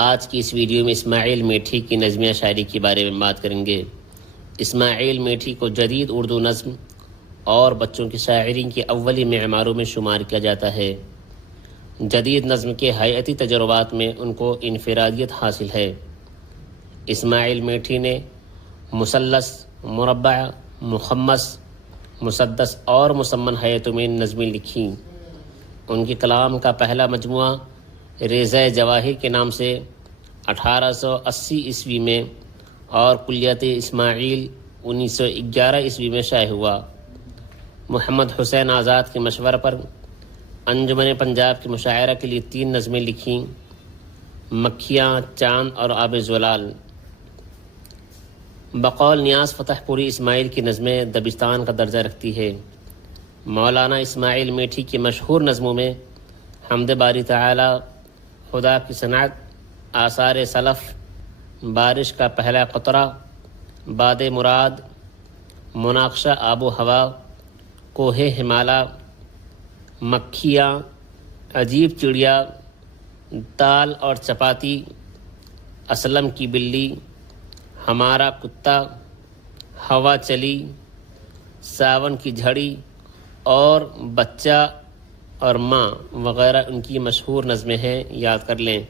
آج کی اس ویڈیو میں اسماعیل میٹھی کی نظمیہ شاعری کے بارے میں بات کریں گے۔ اسماعیل میٹھی کو جدید اردو نظم اور بچوں کی شاعری کے اولی معماروں میں شمار کیا جاتا ہے۔ جدید نظم کے حیاتی تجربات میں ان کو انفرادیت حاصل ہے۔ اسماعیل میٹھی نے مثلث، مربع، مخمس، مسدس اور مسمن حیاتوں میں نظمیں لکھیں۔ ان کے کلام کا پہلا مجموعہ ریزہ جواہر کے نام سے 1880 عیسوی میں اور کلیت اسماعیل 1911 عیسوی میں شائع ہوا۔ محمد حسین آزاد کے مشورہ پر انجمن پنجاب کے مشاعرہ کے لیے 3 نظمیں لکھیں: مکھیاں، چاند اور آب زلال۔ بقول نیاز فتح پوری اسماعیل کی نظمیں دبستان کا درجہ رکھتی ہے۔ مولانا اسماعیل میٹھی کی مشہور نظموں میں حمد باری تعالی، خدا کی صنعت، آثار سلف، بارش کا پہلا قطرہ، باد مراد، مناقشہ آب و ہوا، کوہ ہمالا، مکھیاں، عجیب چڑیا، دال اور چپاتی، اسلم کی بلی، ہمارا کتا، ہوا چلی، ساون کی جھڑی اور بچہ اور ماں وغیرہ ان کی مشہور نظمیں ہیں، یاد کر لیں۔